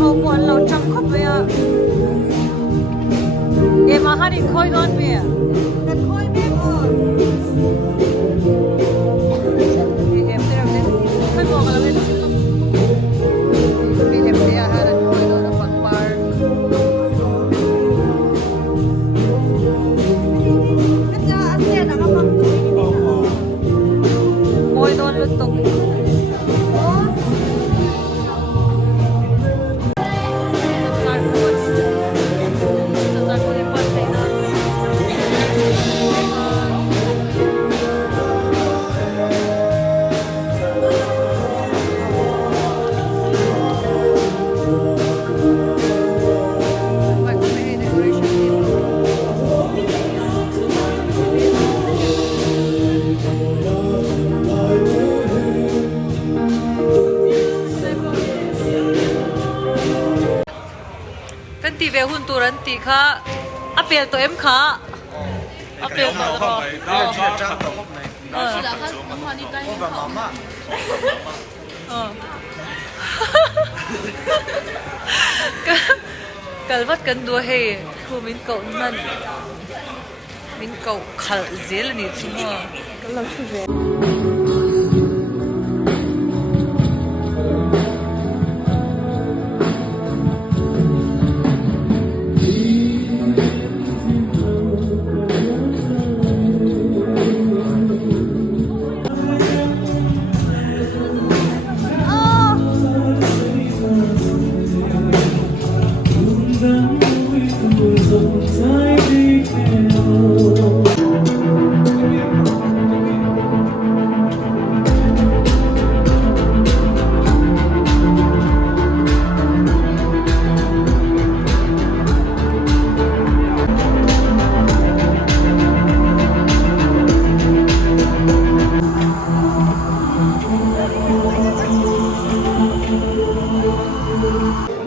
hầu muộn lâu trăm khóc vậy à em mà hai định khôi đón về à cần khôi mẹ cô em sẽ làm thế khôi muộn là bên vì em sẽ hai định khôi đón là bằng bar cái giờ anh sẽ là cái bằng khôi đón luôn tụcตีเวหุ่นตัวรันตีค่ะอัปเปลตัวเอ็มค่ะอัปเปลตัวก็是的，他文化力干预好。cái vắt cần đua hè khu mình cậu năn mình cậu khẩn dễ là nhiệt chúng mà cái lâu chưa về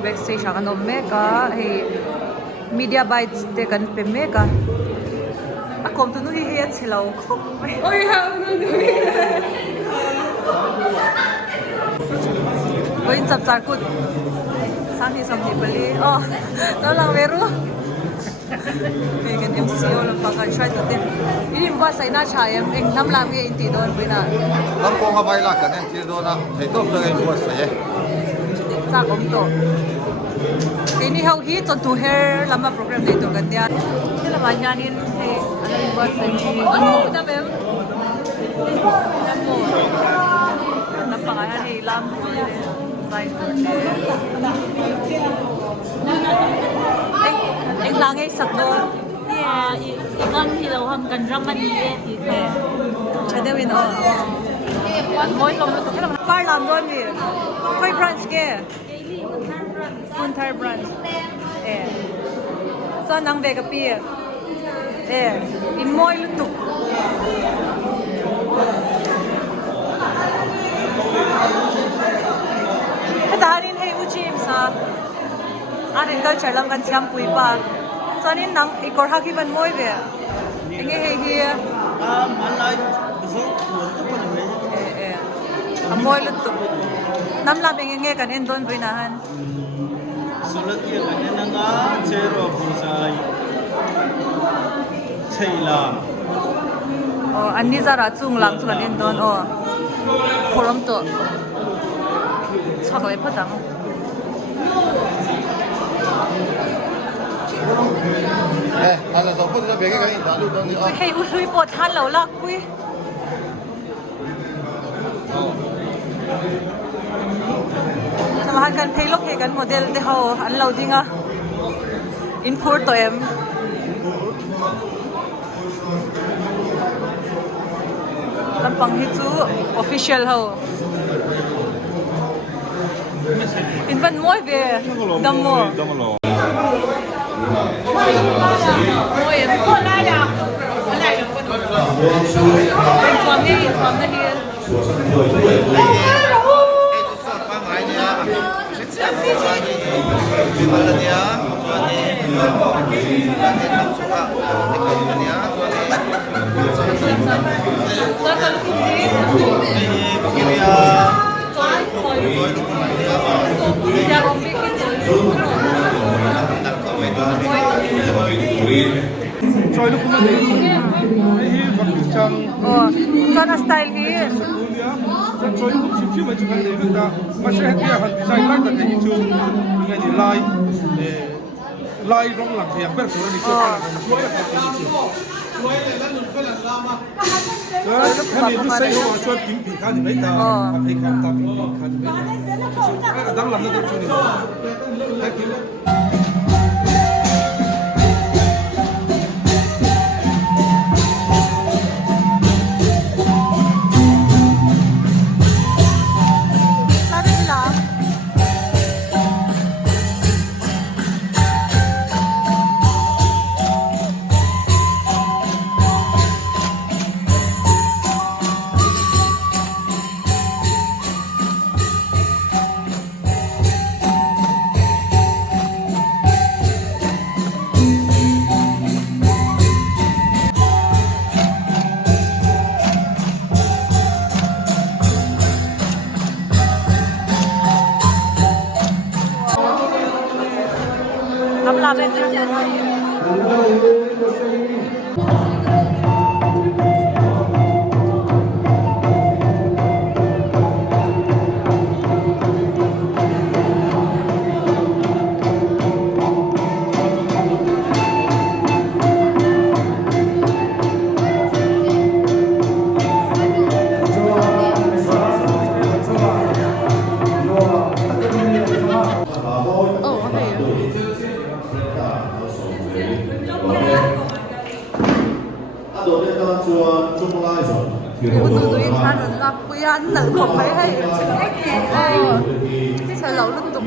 backstage akan omeka hey media bites te kan pe meka akom tu nu hi he chilo oi ha nu goin chap char kut sami samni pali oh no lang veru vegan MCO lam pakan try to them ilim ba sai na chayam eng nam lam ge inti don bina lam ko nga baila kan en ti do na thei top so en ko sai cha kom to ini hau hi ton tu hair lama program dei to kan dia la ma nyanin he anan ba sai anu da mem na pa ga ni lam sai anh lang ấy sập đôi Ikan hilau ham kan drama ni thì thế. trái đeo in ở anh mỗi lòng nó cái là phải làm rồi nhỉ phải brunch kia Kun Thai brunch so nang về cái bia in mỗi lúc tục cái ta nên hay uchi em sa anh em coi chơi làmกันchăm quý ba cho nên nắng ít có haki vẫn mỗi về anh nghe hay kia mỗi lúc tục năm làm anh nghe cái nên đón với nàng sulit kia kan yang nga cero pusai cailam anh đi ra ra chung làm chung nên đón kolam to chắc lại phát đắng anh là số phút cho bé cái đã luôn đâu nữa hay ui bột than lẩu lạc quy samahan kan paylok he kan model te ho an lo dinga import to em lampang hi chu official ho in van moi ve damo moi em ko la daความนี่ความนี่ Ini Dạ không biết cái tuổi. Joy lúc mà đi hi vật chăng Cho nó style hi. cho joy lúc chim chim mà chụp hình được ta mà sẽ hết hẳn design lại tại cái chu ngay đi lai rong làm thiệp bên số đi cho cái lúc xây họ cho kiếm phí khá thì mấy ta phải khám ta kiếm phí khá thì mấy ta đang làm nó cho nên làm lên tiếng trên thôi. Tụi tha rừng là quy anh nữ không phải hay xe lẩu liên tục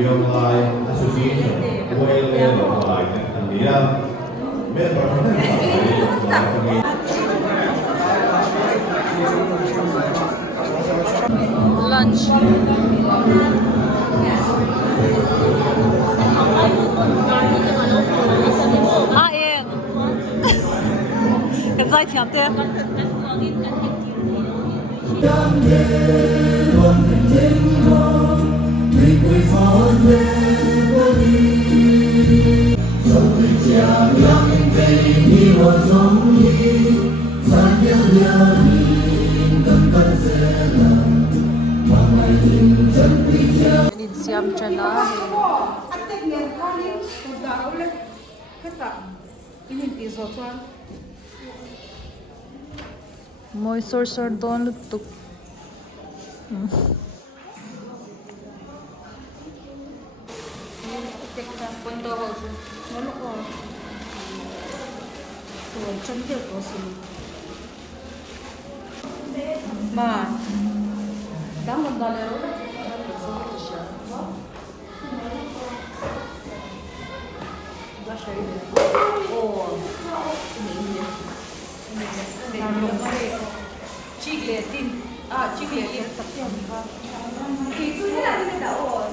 lunch em cái dây thiệp thế Nhìn xem cho nó môi sor sor don lúc tục mà cảm ơn bà Leo chicle tin chicle tin tập tiền thì tôi nghĩ là cái đậu rồi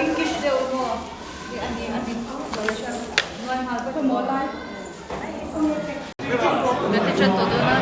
pinkish daw mo di ani wala siya normal pa mo tay Vete siya todo na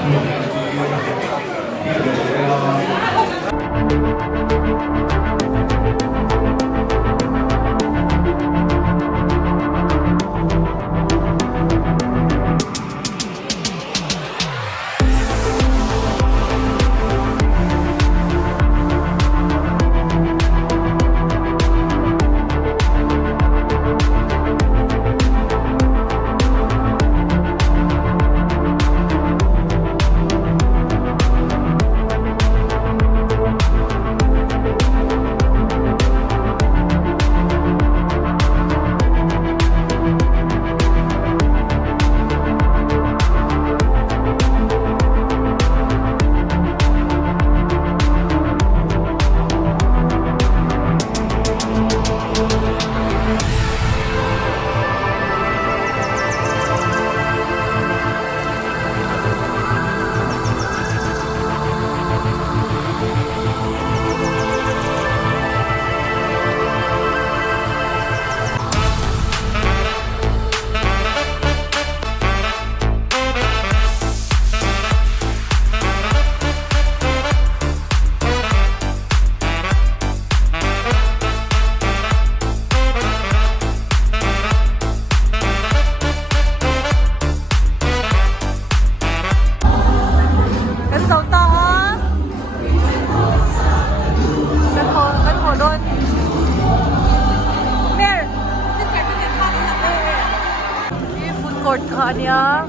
court ka niya.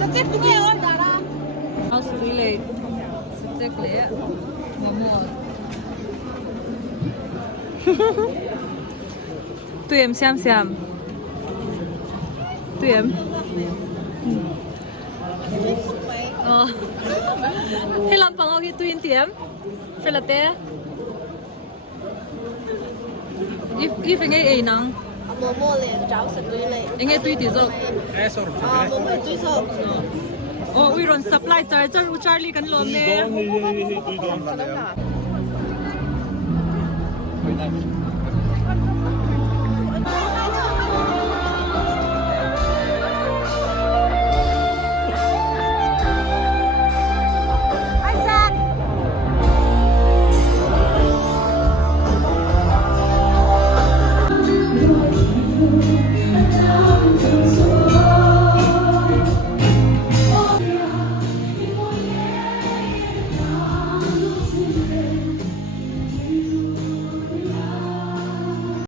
Subject ko ngayon, Dara. House relate. Subject le. Mamot. Tuyem siam siam. Tuyem. Oh. Hey lampang ako tuyem tiem. Filate. If ngay ay nang. 摸摸咧，找食對咧。 Ngay tuy ti zo. 啊，摸摸對錯。 Oh, we run supply charger. Charlie kan lom ne.